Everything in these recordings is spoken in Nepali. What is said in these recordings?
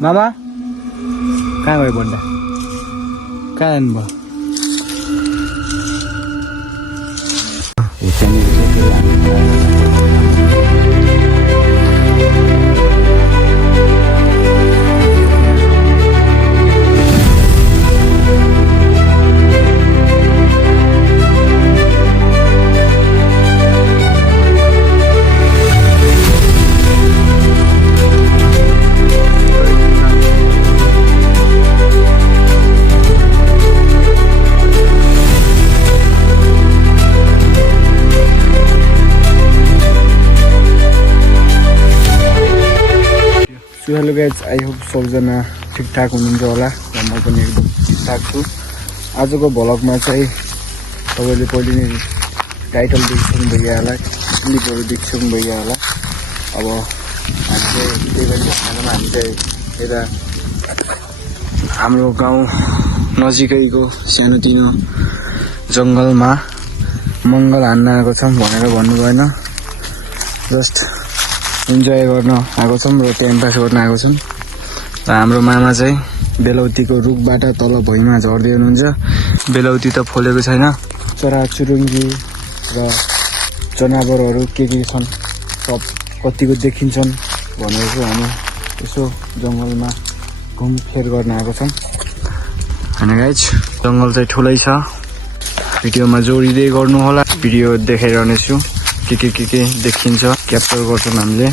मामा कहाँ गयो बन्दा कहाँ जानुभयो हेलो गाइज आई होप सबजना ठिकठाक हुनुहुन्छ होला र म पनि एकदम ठिकठाक छु आजको भ्लगमा चाहिँ तपाईँले पहिले नै टाइटल देख्नु भइयो होला क्लिपहरू देख्नु भइयो होला अब हामी चाहिँ त्यही पनि भन्दैमा हामी चाहिँ यता हाम्रो गाउँ नजिकैको सानोतिनो जङ्गलमा मङ्गल हान्न आएको छौँ भनेर भन्नु भएन जस्ट इन्जोय गर्न आएको छौँ र टाइम पास गर्न आएको छौँ र हाम्रो मामा चाहिँ बेलौतीको रुखबाट तल भुइँमा झर्दै हुनुहुन्छ बेलौती त फलेको छैन चराचुरुङ्गी र जनावरहरू के छन् सब कतिको देखिन्छन् भनेर चाहिँ हामी यसो जङ्गलमा घुमफेर गर्न आएको छौँ होइन गाइज जङ्गल चाहिँ ठुलै छ भिडियोमा जोडिँदै गर्नु होला भिडियो देखाइरहनेछु के देखिन्छ क्याप्चर गर्छौँ हामीले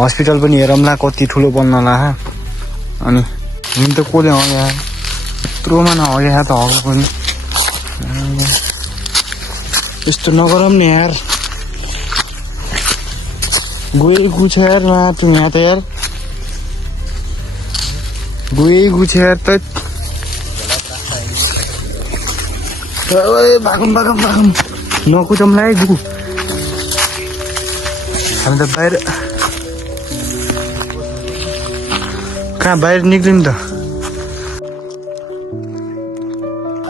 हस्पिटल पनि हेरौँला कति ठुलो बन्नला अनि हिँड त कसले हग्या यत्रोमा नहग्या त हग पनि यस्तो नगरौँ नि यार गएको छ यार माटो यहाँ त यार गएको छ यार त भागौँ नकुदौँला है गु हामी त बाहिर कहाँ बाहिर निक्लिनु त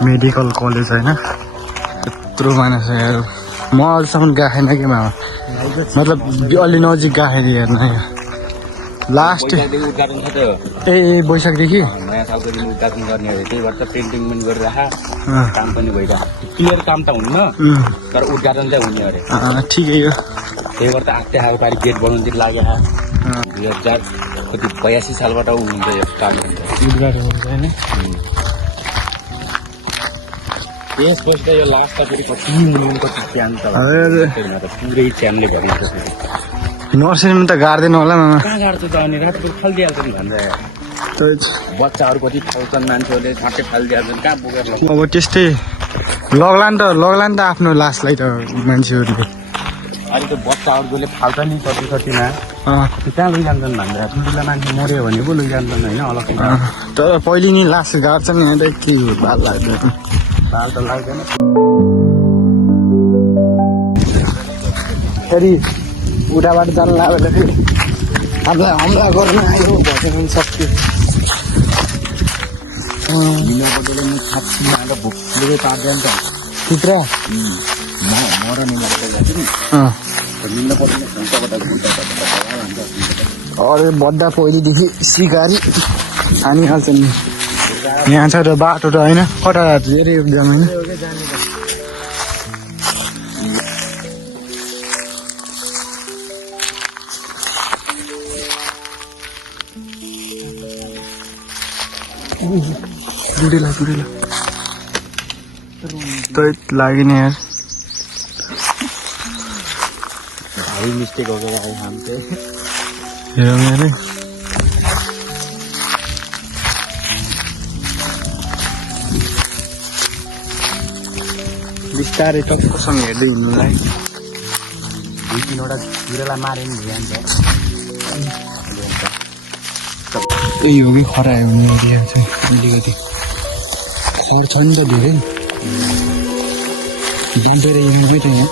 मेडिकल कलेज होइन यत्रो मानिसहरू म अहिलेसम्म गएको छैन कि मामा मतलब अलि नजिक गएको छैन हेर्न लास्ट ए बैशाखदेखि नयाँ सालको दिन उद्घाटन गर्ने हो त्यही भएर त पेन्टिङ पनि गरिरहेको काम पनि भइरहेको क्लियर काम त हुन्न तर उद्घाटन चाहिँ हुने अरे ठिकै हो त्यही भएर त आत्ते आएको पारि गेट बनाउनुतिर लाग्यो 2082 सालबाट हुन्छ यो स्टार्ट हुन्छ उद्घाटन हुन्छ होइन त्यसपछि त यो लास्ट त फेरि कति मुनको च्यान त पुरै च्यानले भरिन्छ नर्सरीमा त गाड्दैन होला मामा कहाँ गाड्छ त अनि रातभरि फालिदिइहाल्छ नि भन्छ बच्चाहरू कति फाल्छन् मान्छेहरूले छाँट्टै फालिदिइहाल्छन् कहाँ बोकेर अब त्यस्तै लगला नि त आफ्नो लासलाई त मान्छेहरूले अहिले त बच्चाहरूले फाल्छ नि कतिमा कहाँ लैजान्छन् भनेर ठुल्ठुला मान्छे मऱ्यो भने पो लैजान्छन् होइन अलग तर पहिले नि लास गाड्छन् यहाँ त के बाल लाग्दैन बाल त लाग्दैन फेरि उठाबाट जानु लाग्यो फेरि हामीलाई हमला गर्न आयो भन्छ सक्यो भुक्ले पार्दैन त चित्र मर नि अरे बड्डा पहिलेदेखि सिकारी हानिहाल्छ नि यहाँ छ र बाटो त होइन कता धेरै एकदम होइन जुडेला त लागि नि यार भारी मिस्टेक हो गया है हमसे। हेर मेरे बिस्तारै टक्कसँग हेर्दै हिँड्नुलाई 2-3 वटा किरालाई मारे नि भइहाल्छ। त्यही हो कि खरायो हुने एरिया चाहिँ अलिकति खर छ नि त धेरै जान्छ यहाँ है त यहाँ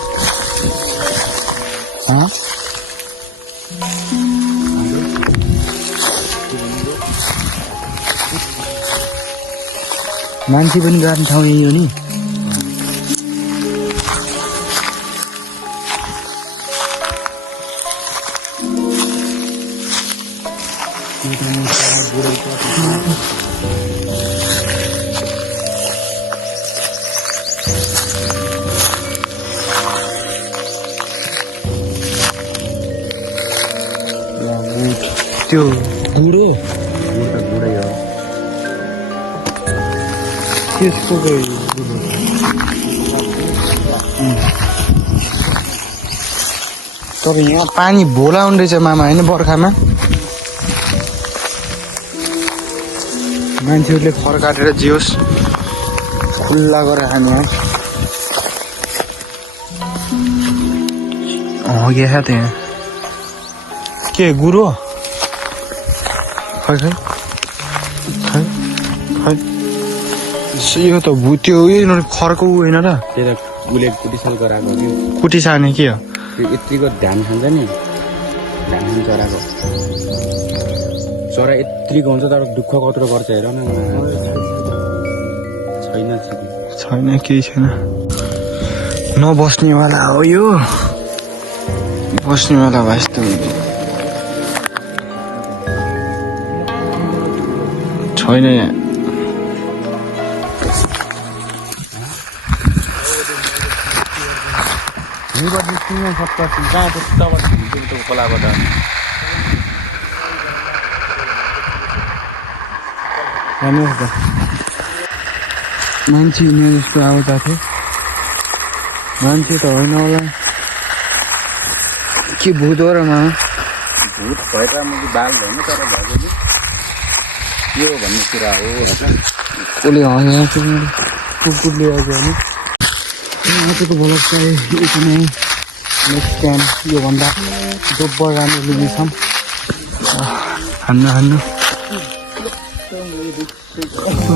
मान्छे पनि गर्ने ठाउँ यही हो नि। त्यो बुढो त बुढै हो। त्यसको तर यहाँ पानी भोला हुँदै रहेछ मामा होइन बर्खामा मान्छेहरूले खर काटेर जियोस् खुल्ला गरेर खाने है त्यहाँ के गुरु खै खै खै खै यो त भुत्यो यिनीहरू खरको होइन र त्यही त उसले कुटिसाल गराएको कि कुटी साने के हो त्यो यत्रिको ध्यान खान्छ नि ध्यान खान्छ चराको चरा यत्रिको हुन्छ तर दुःख कत्रो गर्छ हेर न छैन केही छैन नबस्नेवाला हो यो बस्नेवाला भए यस्तो छैन यहाँ खोलाबाट मान्छे हिँड्ने जस्तो आउँदा थियो मान्छे त होइन होला के भूत हो र मामा भूत भएर मैले बाल भएन तर भयो नि के हो भन्ने कुरा हो कसले हँसेको कुकुरले आएको होइन आजको भ्लग चाहिँ एकदमै नेक्स्ट टाइम योभन्दा दोब्बर राम्रो लिनेछौँ हान्नु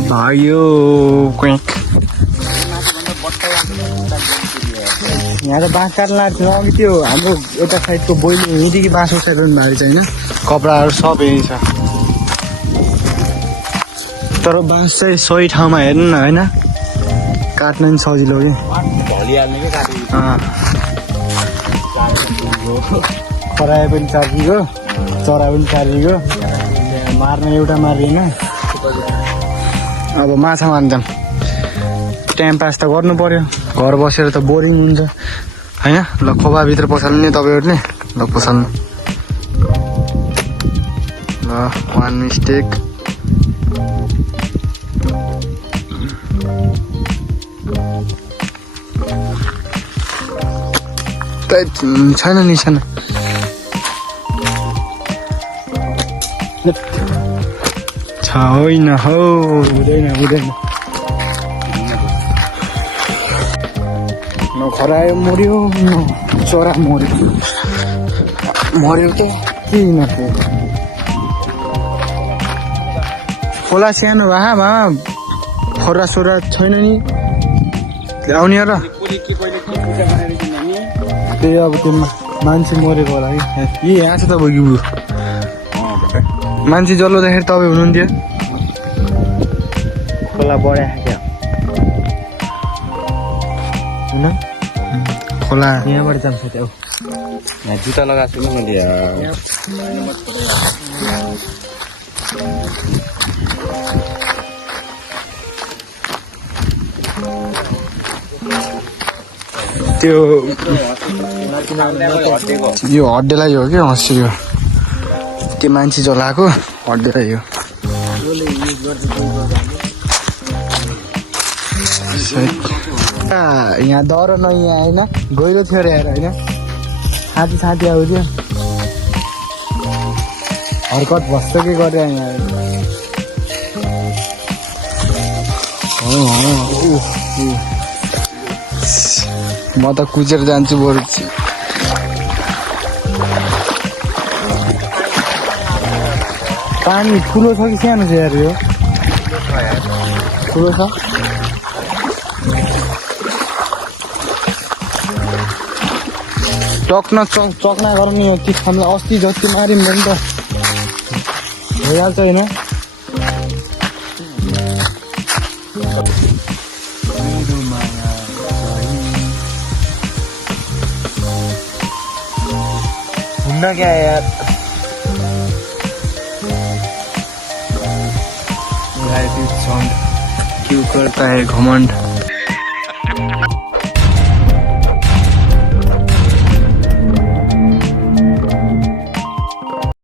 भाइयो क्वेक यहाँ त बाँस काट्न लाग्छ अघि त्यो हाम्रो एउटा साइडको बोइली यहीँदेखि बाँस उठाइरहनु भएको छ होइन कपडाहरू सब यही छ तर बाँस चाहिँ सही ठाउँमा हेर्नु न होइन काट्न नि सजिलो कि खरायो पनि चार्जीको चरा पनि चार्जीको मार्न एउटा मारिएन अब माछा मार्छौँ टाइम पास त गर्नु पर्यो घर बसेर त बोरिङ हुन्छ होइन ल खोपाभित्र पसाल्नु नि तपाईँहरूले ल पसाल्नु ल वान मिस्टेक छैन निशाना होइन हौ हुँदैन नखरायो मर्यो चरा मर्यो त के नखो खोला सानो भएमा खरा सोरा छैन नि आउने र त्यही अब त्यो मान्छे मरेको होला कि यहाँ छ तपाईँको बुढो मान्छे जल्लोदाखेरि तपाईँ हुनुहुन्थ्यो खोला बढ्या क्या होइन खोला यहाँबाट जान्छ त्यो यहाँ जुत्ता लगाएको छु मैले त्यो यो हड्डेलाई हो कि हँसियो त्यो मान्छे जलाएको हड्डेलाई हो यहाँ दह्रो नयाँ होइन गहिरो थियो अरे होइन साथी साथी आउँथ्यो हरकत भत्सकै गरे यहाँ म त कुचेर जान्छु बरु पानी ठुलो छ कि सानो छ यार यो ठुलो छ टक्न चक्ना गराउने हो कि हामीलाई अस्ति जति मार्यौँ भने त भइहाल्छ होइन हुन्न क्या यार क्यों करता है घमंड